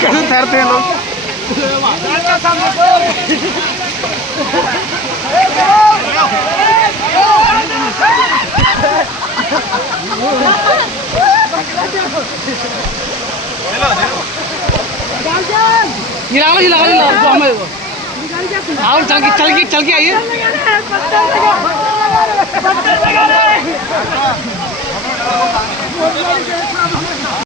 कैसे तैरते हैं लोग। हिला हमें आओ, चल के आइए।